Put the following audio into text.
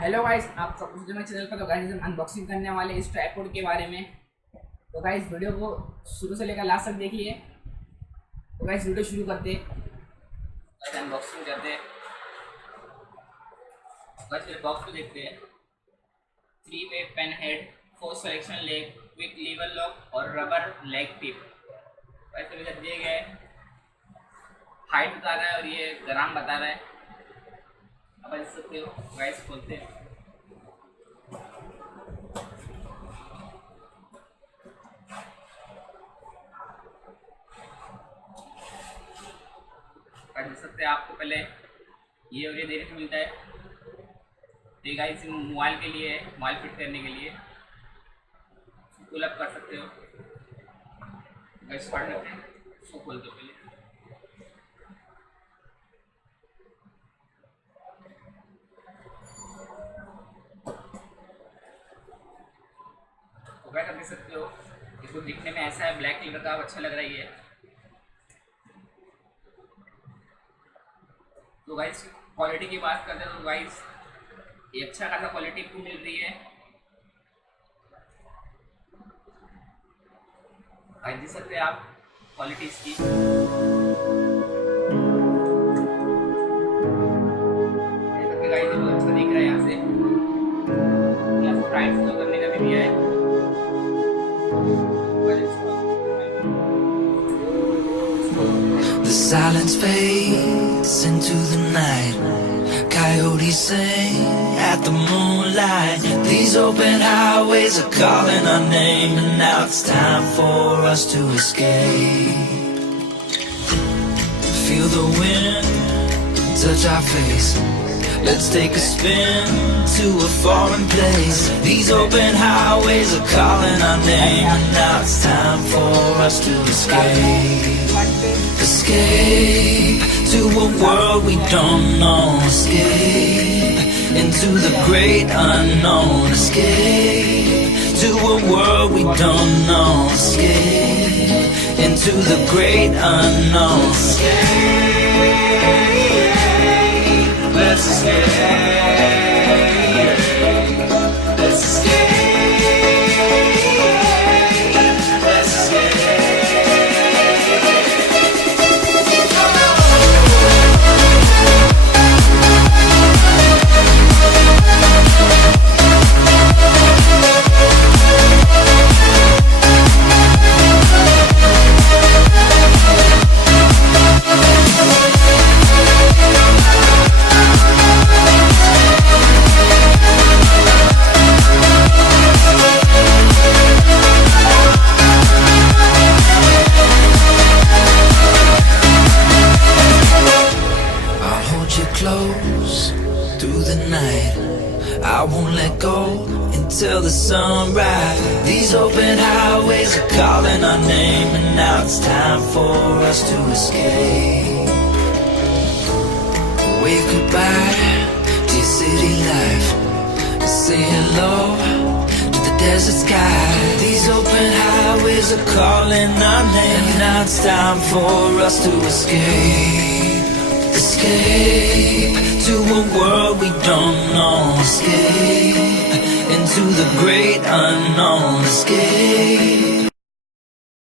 Hello guys, आप सब कुछ मेरे चैनल पर। तो गाइस हम अनबॉक्सिंग करने वाले इस ट्राइपॉड के बारे में। तो गाइस वीडियो को शुरू से लेकर लास्ट तक देखिए। तो गाइस वीडियो शुरू करते गाइस अनबॉक्सिंग करते हैं। गाइस बॉक्स को देखते हैं। 3-वे pan head, 4 selection leg, quick lever lock और रबर लेग टिप। गाइस अभी तक दिए गए हाइट बता रहा है और ये ग्राम बता रहा है। आप देख सकते हो। गाइस खोलते हैं। देख सकते हैं आपको पहले ये और ये देखने को मिलता है। तो गाइस मोबाइल के लिए, मोबाइल फिट करने के लिए पुल अप कर सकते हो। गाइस पढ़ लेते हैं, इसको खोल दो पहले। तो गाइस आप देख सकते हो, इसको दिखने में ऐसा है, ब्लैक कलर का, अच्छा लग रहा है ये। तो गाइस क्वालिटी की बात करते हैं तो गाइस ये अच्छा खासा क्वालिटी को मिल रही है। गाइस देख सकते हैं आप क्वालिटी इसकी। गाइस बहुत अच्छा दिख रहा है। यहाँ से प्राइस लो करने का भी दिया है। The silence fades into the night. Coyotes sing at the moonlight. These open highways are calling our name, and now it's time for us to escape. Feel the wind touch our face. Let's take a spin to a foreign place. These open highways are calling our name, and now it's time for us to escape. Escape to a world we don't know. Escape into the great unknown. Escape to a world we don't know. Escape into the great unknown. Escape, let's escape. Let's escape. Close through the night, I won't let go until the sunrise. These open highways are calling our name, and now it's time for us to escape. Wave goodbye to your city life, say hello to the desert sky. These open highways are calling our name, and now it's time for us to escape. Escape to a world we don't know. Escape into the great unknown. Escape